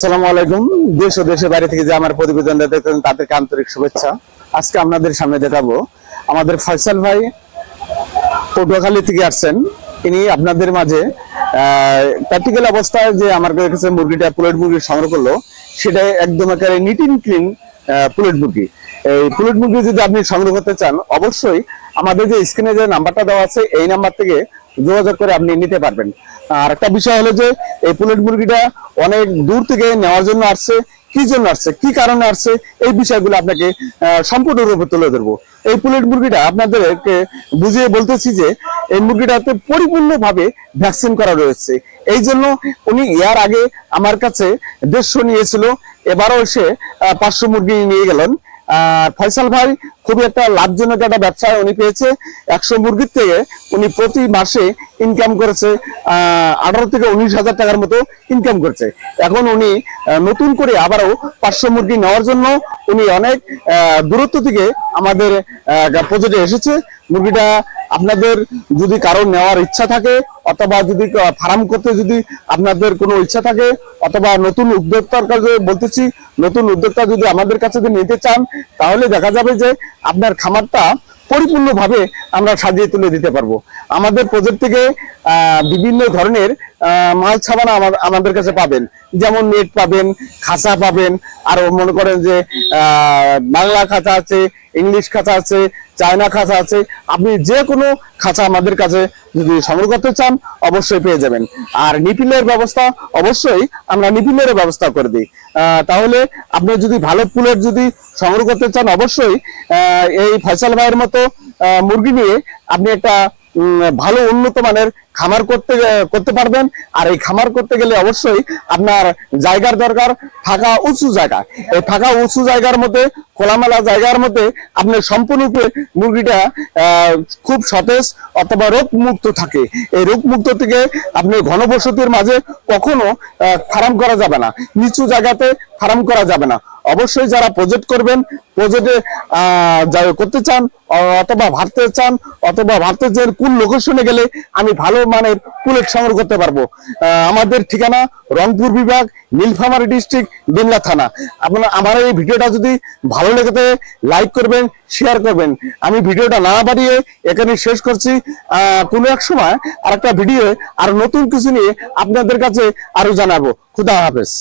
আসসালামু আলাইকুম। দেশ ও দেশের বাইরে থেকে যে আমার প্রতিবেদনটা দেখতেন তাদেরকে আন্তরিক শুভেচ্ছা। আজকে আপনাদের সামনে দেখাবো আমাদের ফয়সাল ভাই পটুয়াখালী থেকে আসছেন। তিনি আপনাদের মাঝে প্র্যাকটিক্যাল অবস্থায় যে আমার কাছে মুরগিটা পুলেট মুরগি সংগ্রহ করলো, সেটা একদম একেবারে নিট এন্ড ক্লিন পুলেট মুরগি। এই পুলেট মুরগি যদি আপনি সংগ্রহ করতে চান, অবশ্যই আমাদের যে স্ক্রিনে যে নাম্বারটা দেওয়া আছে এই নাম্বার থেকে যোগাযোগ করে আপনি নিতে পারবেন। আর একটা বিষয় হলো যে এই পুলেট মুরগিটা অনেক দূর থেকে নেওয়ার জন্য আসছে, কি জন্য আসছে, কি কারণে আসছে, এই বিষয়গুলো আপনাকে সম্পূর্ণরূপে তুলে ধরবো। এই পুলেট মুরগিটা আপনাদেরকে বুঝিয়ে বলতেছি যে এই মুরগিটাতে পরিপূর্ণভাবে ভ্যাকসিন করা রয়েছে। এই জন্য উনি এর আগে আমার কাছে 150 নিয়েছিল, এবারও সে 500 মুরগি নিয়ে গেলেন। ফয়সাল ভাই খুবই একটা লাভজনক একটা ব্যবসায় উনি পেয়েছে। 100 মুরগির থেকে উনি প্রতি মাসে ইনকাম করেছে 18 থেকে 19,000 টাকার মতো ইনকাম করছে। এখন উনি নতুন করে আবারও 500 মুরগি নেওয়ার জন্য উনি অনেক দূরত্ব থেকে আমাদের প্রজেক্টে এসেছে। মুরগিটা আপনাদের যদি কারো নেওয়ার ইচ্ছা থাকে, অথবা যদি ফার্ম করতে যদি আপনাদের কোনো ইচ্ছা থাকে, অথবা নতুন উদ্যোক্তার কাছে বলতেছি, নতুন উদ্যোক্তা যদি আমাদের কাছে যদি নিতে চান, তাহলে দেখা যাবে যে আপনার খামারটা পরিপূর্ণভাবে আমরা সাজিয়ে তুলে দিতে পারবো। আমাদের প্রজেক্ট থেকে বিভিন্ন ধরনের মাল ছাপানা আমাদের কাছে পাবেন, যেমন নেট পাবেন, খাঁচা পাবেন, আরো মনে করেন যে বাংলা খাঁচা আছে, ইংলিশ খাঁচা আছে, চায়না খাঁচা আছে। আপনি যে কোনো খাঁচা আমাদের কাছে যদি সংগ্রহ করতে চান অবশ্যই পেয়ে যাবেন। আর নিপিলের ব্যবস্থা অবশ্যই আমরা নিপিলের ব্যবস্থা করে দিই। তাহলে আপনি যদি ভালো পুলের যদি সংগ্রহ করতে চান, অবশ্যই এই ফয়সাল ভাইয়ের মতো মুরগি নিয়ে আপনি একটা ভালো উন্নত মানের খামার করতে পারবেন। আর এই খামার করতে গেলে অবশ্যই আপনার জায়গার দরকার, ফাঁকা উঁচু জায়গা। এই ফাঁকা উঁচু জায়গার মধ্যে, খোলামেলা জায়গার মধ্যে আপনি সম্পূর্ণরূপে মুরগিটা খুব সতেজ অথবা রোগ মুক্ত থাকে। এই রোগ মুক্ত থেকে আপনি ঘনবসতির মাঝে কখনো ফার্ম করা যাবে না, নিচু জায়গাতে ফার্ম করা যাবে না। অবশ্যই যারা প্রজেক্ট করবেন, প্রজেক্টে করতে চান, অথবা ভাবতে চান, অথবা ভাবতে চান কোন লোকেশনে গেলে আমি ভালো মানের পুলেট সংগ্রহ করতে পারবো, আমাদের ঠিকানা রংপুর বিভাগ, নীলফামারী ডিস্ট্রিক্ট, ডিমলা থানা। আপনারা আমার এই ভিডিওটা যদি ভালো লেগে থাকে লাইক করবেন, শেয়ার করবেন। আমি ভিডিওটা না বাড়িয়ে এখানে শেষ করছি। কোনো এক সময় আর একটা ভিডিও আর নতুন কিছু নিয়ে আপনাদের কাছে আরো জানাবো। খুদা হাফেজ।